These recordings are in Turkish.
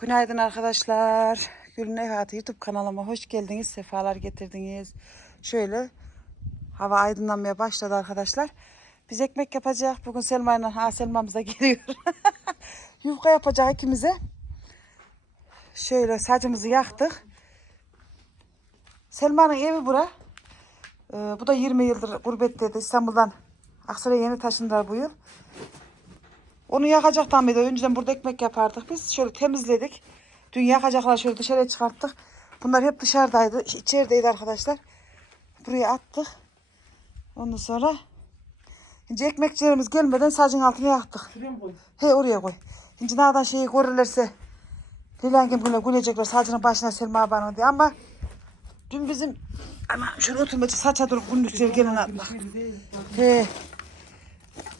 Günaydın arkadaşlar. Gülün Hayatı YouTube kanalıma hoş geldiniz. Sefalar getirdiniz. Şöyle hava aydınlanmaya başladı arkadaşlar. Biz ekmek yapacağız. Bugün Selma ile ha Selma'mız da geliyor. Yufka yapacak ikimize. Şöyle sacımızı yaktık. Selma'nın evi bura. Ee, bu da 20 yıldır gurbetteydi. İstanbul'dan Aksaray'a yeni taşındılar bu yıl. Onu yakacaktan beri önceden burada ekmek yapardık biz. Şöyle temizledik. Dün yakacaklar şöyle dışarıya çıkarttık. Bunlar hep dışarıdaydı. içerideydi arkadaşlar. Buraya attık. Ondan sonra Şimdi ekmekçilerimiz gelmeden sacın altına yaktık. He oraya koy. Şimdi nereden şeyi görürlerse Lilangim böyle gülecekler sacının başına Selma bana diye ama dün bizim ama şöyle oturmacı saça durup gündüzleri gelin atmak. He.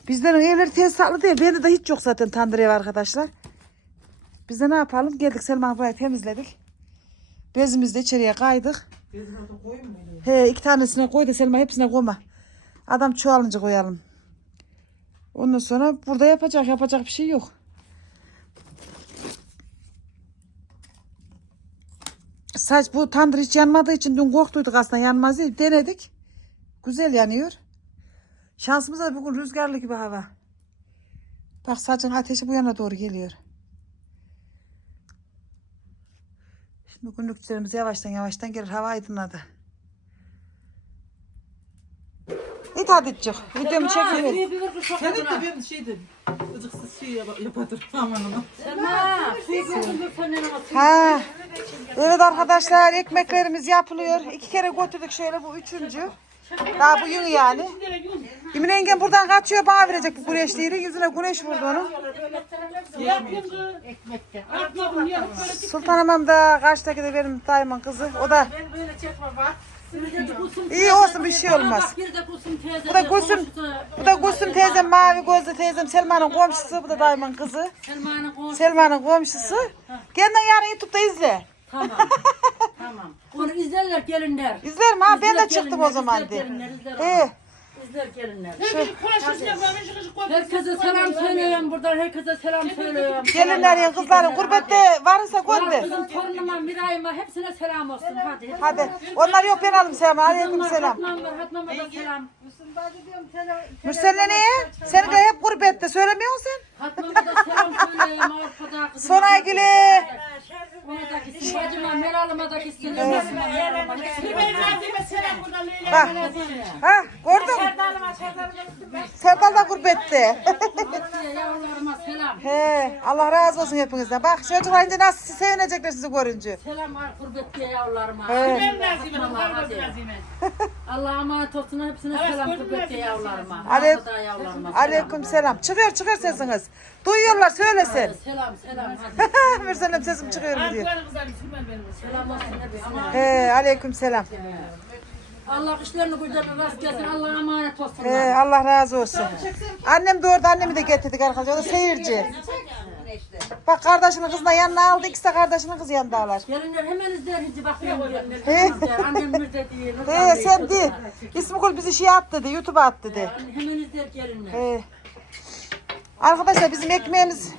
Bizlerin evleri tesisatlı değil. Bende de hiç yok zaten tandır ev arkadaşlar. Biz de ne yapalım? Geldik Selman'ı buraya temizledik. Bezimizi de içeriye kaydık. He iki tanesine koy da Selma hepsine koyma. Adam çoğalınca koyalım. Ondan sonra burada yapacak yapacak bir şey yok. Saç bu tandır hiç yanmadığı için dün korktuyduk aslında yanmaz diye denedik. Güzel yanıyor. Şansımız da bugün rüzgarlı gibi hava. Bak saçın ateşi bu yana doğru geliyor. Şimdi günlükçülerimiz yavaştan yavaştan gelir. Hava aydınladı. İt hadi çık. Videomu çekiyor. Senin de ben şeydim. Icıksız şey yap yapadır aman aman. Ha. Evet arkadaşlar ekmeklerimiz yapılıyor. İki kere götürdük şöyle bu üçüncü. Daha bugün yani. Yemin yengem buradan kaçıyor bana verecek bu güneşliği. Yüzüne güneş vurdu onun. Sultan Hamam da karşıdaki de benim dayımın kızı. O da Ben böyle çekme bak. iyi olsun bir şey olmaz. Bu da Gülsüm, bu da Gülsüm teyzem, mavi gözlü teyzem, Selma'nın komşusu, bu da dayımın kızı. Selma'nın komşusu. Selma'nın komşusu. Kendin yarın YouTube'da izle. Tamam. tamam. Onu izlerler gelinler. İzlerim ha ben de İzler çıktım gelinler, o zaman izler gelinler, izler He. İzler gelinler. Herkese Herkese selam söylüyorum buradan. Herkese selam söylüyorum. Gelinlerin, kızların gurbette varsa Var gönder. kızım torunuma, Miray'ıma hepsine selam olsun. Hadi. Hadi. Onlar yok ben alayım selam. Aleyküm selam. Hatmam var, Hatmam'a da selam. Mürselle neye? Seni de hep gurbette söylemiyorsun sen. Hatmam'a da selam söyleyeyim. Arkada kızım. Gül'e. Ona da gitsin. Bacıma, Meral'ıma da gitsin. Bak. Ha gördün mü? Serdal da gurbette. Yavrularıma selam. He, Allah razı olsun hepinizden. Bak çocuklar ince nasıl sevinecekler sizi görünce. Selam var kurbetliye yavrularıma. He. Allah'a emanet olsun. Hepsine selam kurbetliye yavrularıma. Aleyk-. Aleyküm selam. Çıkıyor çıkıyor sesiniz. Duyuyorlar söylesin. Selam selam hadi. Mürselem sesim çıkıyor mu diyor. Selam olsun hadi. Ama He, aleyküm selam. Allah işlerini güzel rast gelsin. Allah'a emanet He, olsunlar. Allah razı olsun. Annem doğurdu annemi de getirdik arkadaşlar. O da seyirci. Bak kardeşinin kızına yanına aldı. İkisi de kardeşinin kızı yanındalar. Gelinler hemen izler hiç bakıyorum. He. Annem bir de değil. He sen de. İsmikul bizi şey attı dedi. YouTube'a attı dedi. Hemen izler gelinler. He. Arkadaşlar bizim ekmeğimiz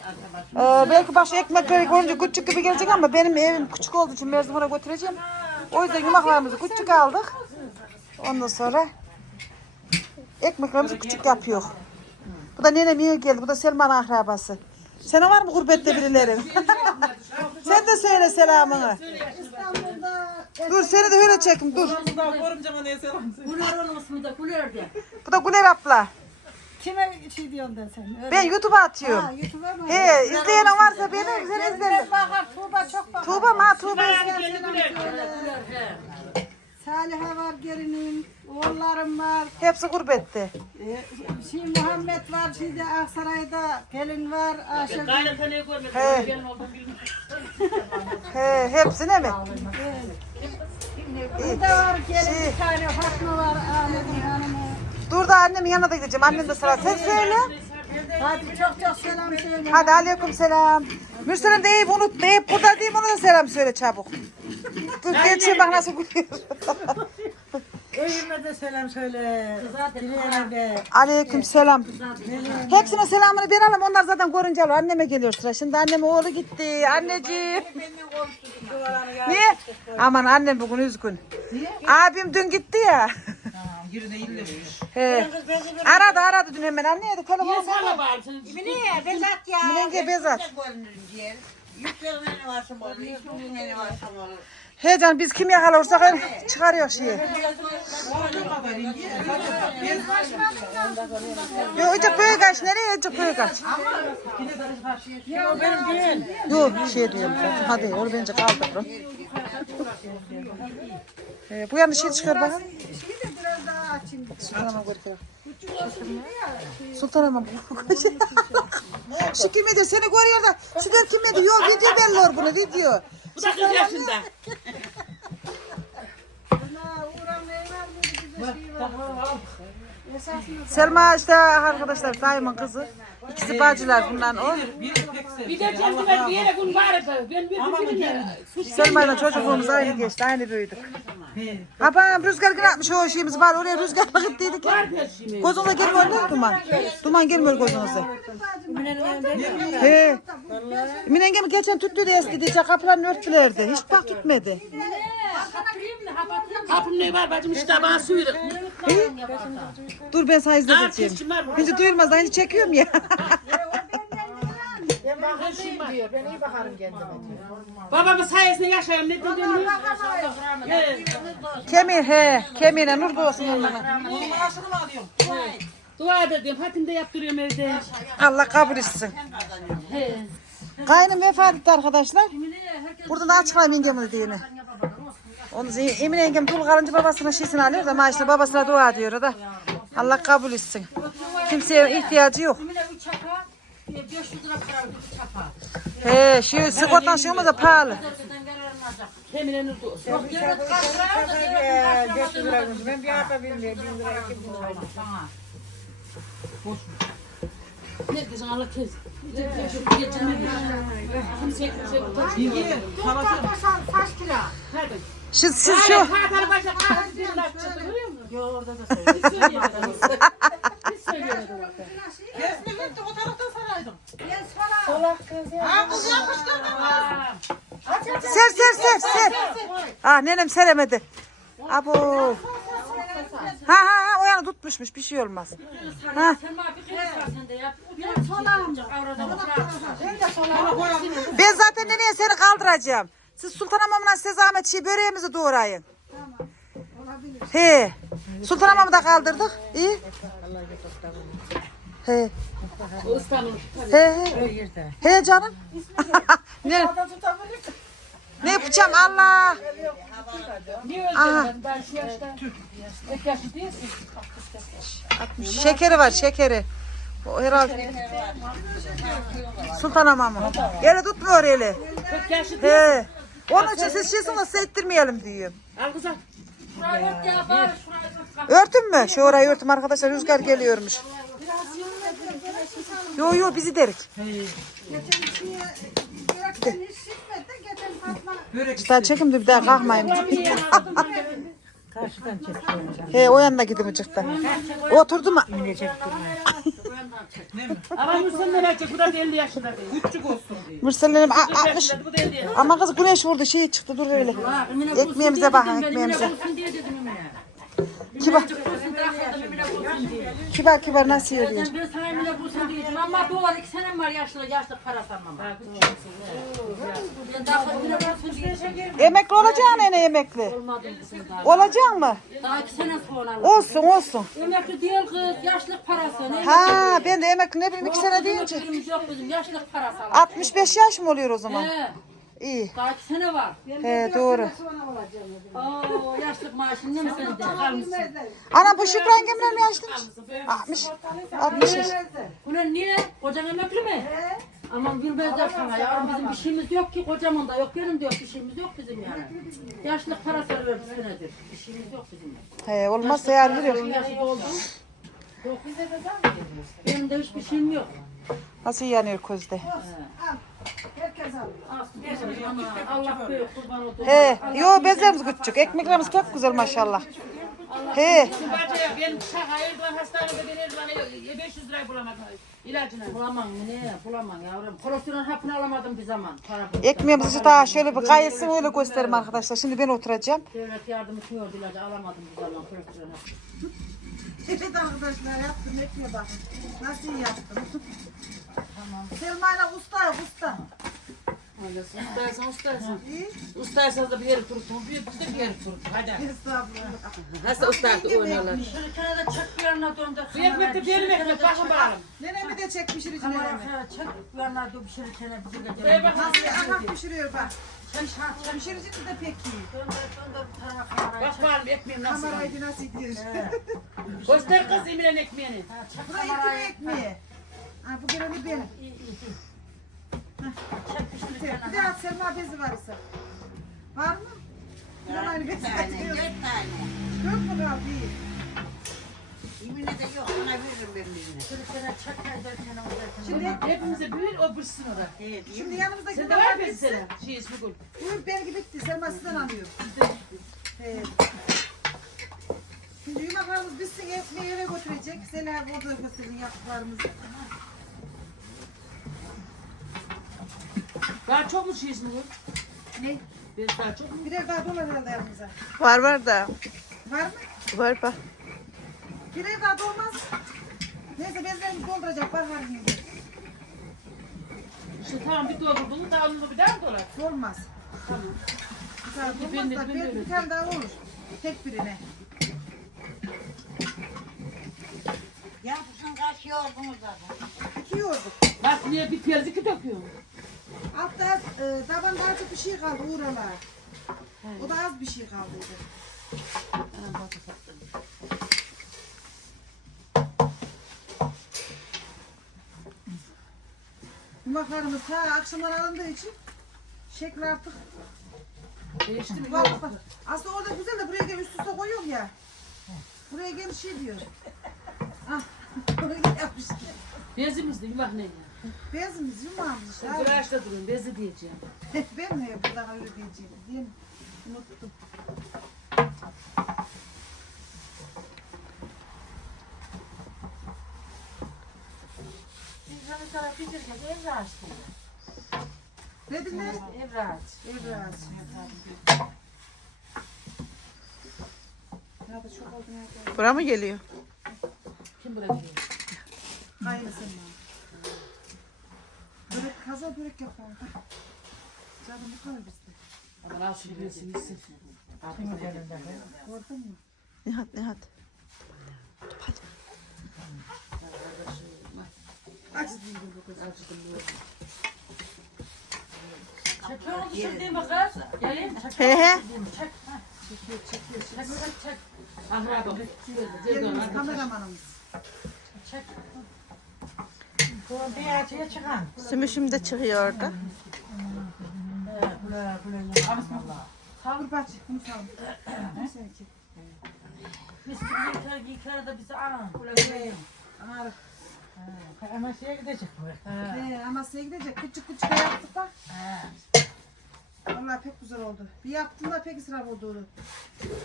e, belki başka ekmekleri görünce küçük gibi gelecek ama benim evim küçük olduğu için Merzum'a götüreceğim. O yüzden yumaklarımızı küçük aldık. Ondan sonra ekmeklerimizi küçük yapıyor. Bu da nenem iyi geldi. Bu da Selman'ın akrabası. Senin var mı gurbette birilerin? Sen de söyle selamını. Dur seni de öyle çekin dur. Bu da Güler abla. Kime şey diyorsun da sen? Öyle. Ben YouTube'a atıyorum. Ha, YouTube'a mı? He izleyen varsa beni sen izlerim. Bakar Tuğba çok bakar. Tuğba ma Tuğba. Salih'e var gelinim, oğullarım var. Hepsi gurbette. Ee, şey Muhammed var, şeyde Aksaray'da gelin var. Aşır He. He, hepsine mi? burada var gelin Şey- bir tane Fatma var Ahmet'in hanımı. Dur da annemin yanına da gideceğim. Annem de sıra. Sen söyle. Hadi çok çok selam söyle. Hadi aleyküm selam. Mürselim deyip unut. Deyip burada diyeyim ona da selam söyle çabuk. Dur geçiyor bak nasıl gülüyor. Evime de selam söyle. Dileğine de. Aleyküm selam. Hepsine selamını verelim. Onlar zaten görünce alır. Anneme geliyor sıra. Şimdi annem oğlu gitti. Anneciğim. Niye? Aman annem bugün üzgün. Abim dün gitti ya. Yürü de illemiş. He. Aradı aradı dün hemen. Anneydi telefonu. Sana bağırsın. Niye? Bezat ya. Minenge bezat. Yükselmeni varsın olur. Yükselmeni varsın olur. He canım biz kim yakalarsak öyle çıkarıyor şeyi. Yo ıcık böyle kaç. Nereye ıcık böyle kaç? Yok şey diyorum. Hadi onu bence kaldırırım. Ee, bu yanlış şey çıkar bakalım. Şimdi biraz daha açayım. Sultanım görüyor. Sultanım Şu kim ediyor? Seni görüyor da. Şu der kim ediyor? Yok video olur bunu video. Bu da kız yaşında. Şey Selma işte arkadaşlar dayımın kızı. İkisi bacılar bundan o. Bir de bir yere gün vardı. Ben bir birine suç Selma ile çocukluğumuz aynı geçti. Aynı büyüdük. He. Abam rüzgar gün atmış o şeyimiz var. Oraya rüzgarla gittiydik. var. Gözünüze gelmiyor mu duman? Duman gelmiyor gözünüze. He. Minengemi geçen tüttüydü eskidi. Kapılarını örttülerdi. Hiç bak tutmadı. Kapım ne var bacım işte bana suyu. Dur ben sana izleteceğim. var. Şimdi duyulmaz. Hani çekiyorum ya. Babamın sayesinde yaşarım. Ne dedim mi? Evet. Kemir he. Kemine nur doğsun onlara. Dua edelim. Hatim de yaptırıyorum evde. Allah kabul etsin. He. Kaynım vefat etti arkadaşlar. Buradan da açıklayayım yengemin dediğini. Onu Emine yengem dul karınca babasına şişini alıyor da maaşını babasına dua ediyor da. Allah kabul etsin. Kimseye ihtiyacı yok. Kimine bir çapa, 500 lira para bir çapa. He şu sigortan şey olmaz da pahalı. Kemine nur doğsun. ben bir hafta bilmiyorum. Bin lira iki bin lira. Ne diyeceksin Allah kes. Geçinme. Kimse kimse utanç. Yenge, havası. Kaç kilo? Hadi. Siz, siz Hadi şu kahtar başa kahtar bir laf çıktı görüyor musun? Yo orada da söylüyor. Ha kız ser ser ser ser. Ah nenem seremedi. Abo. Ha ha ha o yana tutmuşmuş bir şey olmaz. Ha. Ben zaten nereye seni kaldıracağım. Siz Sultan Hamam'la size zahmet şey böreğimizi doğrayın. He. Sultan Hamam'ı da kaldırdık. İyi. He. He he. He canım. ne? ne yapacağım Allah. Niye Aha. Şekeri var şekeri. O herhalde. Sultan Hamam'ı. Yere tutmuyor eli. He. Onun için siz şeysini nasıl ettirmeyelim diyorum. Al kızım. Örtün mü? Şu orayı örtüm arkadaşlar rüzgar geliyormuş. Yo yo bizi derik. Geçen hiç şişmedi de geçen Fatma Börek Daha çekim de bir daha kalkmayayım. He o yanına gidip çıktı. Oturdu mu? Ama Müslüm ne verecek? Bu da 50 yaşında değil. küçük olsun diye. Mürsellerim 40 60. yaşında bu da 50 yaşında. Ama kız güneş vurdu şey çıktı dur öyle. Ekmeğimize bakın ekmeğimize. Kibar. Kibar kibar nasıl yiyor? Ben sana emine bulsun diyeceğim ama bu var iki senem var yaşlı yaşlı para sanmam. Ben daha diyeceğim. Emekli olacaksın nene emekli. Olmadı ikisini daha. Olacaksın mı? Daha iki sene sonra. Olsun olsun. Emekli değil kız, yaşlık parası. Ne Ha ben de emekli ne bileyim iki sene deyince. yok bizim, yaşlık parası. 65 yaş mı oluyor o zaman? He, İyi. iki sene var. He doğru. Oo, yaşlık maaşın ne mi sende? Kalmışsın. Ana bu Şükrü yengemle mi yaşlıymış? 60. 60 yaş. Ulan niye? Kocan emekli mi? Aman bilmezler sana yavrum bizim bir şeyimiz yok ki kocaman da yok benim de yok bir şeyimiz yok bizim yani. Yaşlık parası alıyoruz senedir. Bir şeyimiz yok bizim. He olmazsa On veriyor. yaşı doldu. Benim de hiçbir şeyim yok. Nasıl yanıyor közde? Ama Allah büyük kurban olsun. He yo bezlerimiz küçük. Ekmeklerimiz çok güzel maşallah. He. Bacaya benim şaka Erdoğan hastanede ben Erdoğan'a 500 lirayı bulamadım ilacına. Bulamam ne bulamam yavrum. Kolesterol hapını alamadım bir zaman. Para. Ekmeğimizi şu daha şöyle bir kayılsın öyle göstereyim arkadaşlar. Şimdi ben oturacağım. Devlet yardım etmiyordu ilacı alamadım bir zaman kolesterol hapı. Evet arkadaşlar yaptım yapıyor bakın. Nasıl yaptım. tamam. Selma'yla usta usta. Ustaysın ustaysın. İyi. Ustaysanız da bir yeri kurutun. Bir de bir yeri kurutun. Hadi. Estağfurullah. Hasta ustaydı oynuyorlar. Şöyle kenara çek bir yanına döndür. Bu ekmek de benim ekmek. Bakın bakalım. Nenemi de çek pişirici Kamera nenemi. kenara çek bir yanına dön bir de Şuraya döndür. bakın. Nasıl aha pişiriyor bak. Pişiricimiz de pek iyi. Bir Bak bakalım ekmeğim nasıl. Kamerayı bir nasıl gidiyor. Göster kız Emine'nin ekmeğini. Kamerayı. ekmeği. Ha bu geleni benim. Çek bir de Selma bezi var ise. Var mı? Bir de aynı bezi. Dört tane. Dört mü kaldı? İyi. Yemin de yok ona veririm ben birine. Şöyle kenara çek kaydır kenara kenara. Şimdi, Hepimize bir o bırsın orada. Evet, şimdi yanımızdaki Sen de var mı senin? Şey ismi Gül. Buyur belki bitti. Selma sizden alıyor. Evet. Şimdi yumaklarımız bitsin ekmeği eve götürecek. Sela burada gösterin yaptıklarımızı. Daha çok mu şey ismi Gül? Ne? Ben daha çok mu? Birer daha dolar herhalde yanımıza. Var var da. Var mı? Var bak. Birer daha dolmaz. Neyse bezlerimizi dolduracak. Var var şimdi. İşte tamam bir doldurdun daha onu bir daha mı dolar? Dolmaz. Tamam. Bir tane dolmaz da bir, bir tane daha olur. Tek birine. Yapısın kaç yoğurdunuz zaten. İki yoğurduk. Bak niye bir piyaz iki döküyorum. Altta e, tabanda azıcık bir şey kaldı uğralar. O da az bir şey kaldı. Yumaklarımız ta akşamlar alındığı için şekli artık Değişti mi? var. var. Aslında orada güzel de buraya gel üst üste koyuyorum ya. Buraya gel şey diyor. Ah, buraya yapmış. Bezimizde yumak ne? Bezimiz yumağımız. Güraşta durun bezi diyeceğim. ben mi buradan öyle diyeceğim değil mi? Unuttum. Biz hani sana bildirken evraç diyor. Ne dinle? Da çok oldu ya. Bura mı geliyor? Kim bırakıyor? Hayırlı senin. Kaza börek yapalım. Canım bu kadar bizde. Aman al şunu yesin yesin. Gördün mü? Nihat Nihat. Çekiyor musun şimdi mi kız? Gelin. Çek. He he. Çek. ha. Çek çek çek. Ahra bak. Kameramanımız. Çek. Sümüşüm de çıkıyor orada. Dur bak. Biz bizimkiler giyikler de bizi alın. Ama şeye gidecek bu. He, Amasya'ya gidecek. Küçük küçük yaptık bak. Vallahi pek güzel oldu. Bir yaptım da pek israf oldu.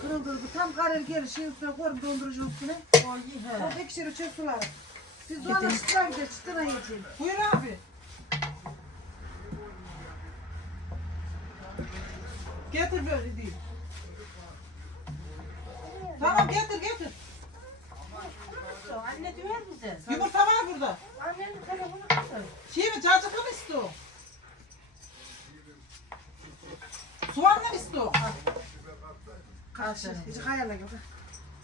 Kırıldı bu. Tam karar gelir. Şey üstüne koyarım dondurucu üstüne. O iyi he. O pek şişirir çöp suları. Biz doğana çıtıra gider. Çıtıra yiyeceğim. Buyur abi. Getir böyle değil. Tamam getir getir. Anne diyor bize. Yumurta var burada. Annenin telefonu kısır. Şey mi cacıklı mı istiyor? Soğanlı mı istiyor? Karşı. Hiç hayal yok.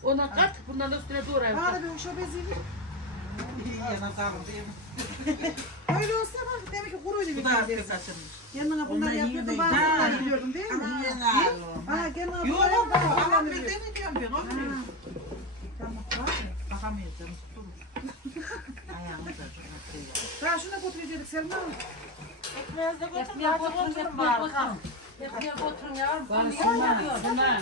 Ondan kat bundan da üstüne doğrayın. Bana da bir hoşa bezeyim. Yana mi? Öyle olsa bak demek ki kuruydu bir Bu da kere. pek açılmış. Yanına bunları yapıyordum. Ben Ha. bunları biliyordum değil mi? Yine alalım. Ha gel Yok bunları yok ben ama bunları bir biliyordum. de mi diyorum ben? O biliyor. Tamam. var mı? Bakamayız canım. Dur. Ayağımı da tutmak Daha şuna götürecektik Selma de götürün. Ekmeğe götürün. Götürün. Ekmeğe götürün yavrum. Bana şunlar. Şunlar.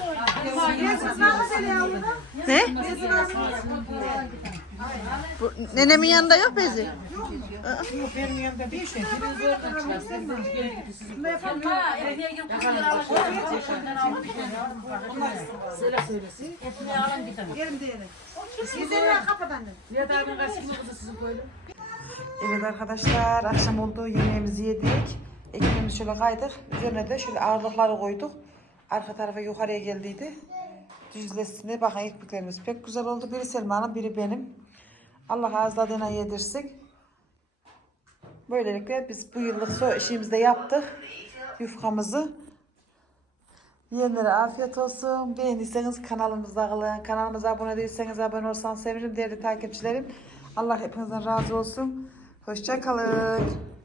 Geziniz var mı Zeliha abla? Ne? Geziniz var mı? Bu, nenemin yanında yok bezi. Yok benim yanımda bir şey. Evet arkadaşlar akşam oldu yemeğimizi yedik. Ekmeğimizi şöyle kaydık. Üzerine de şöyle ağırlıkları koyduk. Arka tarafa yukarıya geldiydi. Düzlesine bakın ekmeklerimiz pek güzel oldu. Biri Selma'nın biri benim. Allah ağızladığına yedirsin. Böylelikle biz bu yıllık işimizi de yaptık. Yufkamızı. Yiyenlere afiyet olsun. Beğendiyseniz kanalımıza kalın. Kanalımıza abone değilseniz abone olursanız sevinirim değerli takipçilerim. Allah hepinizden razı olsun. Hoşça kalın.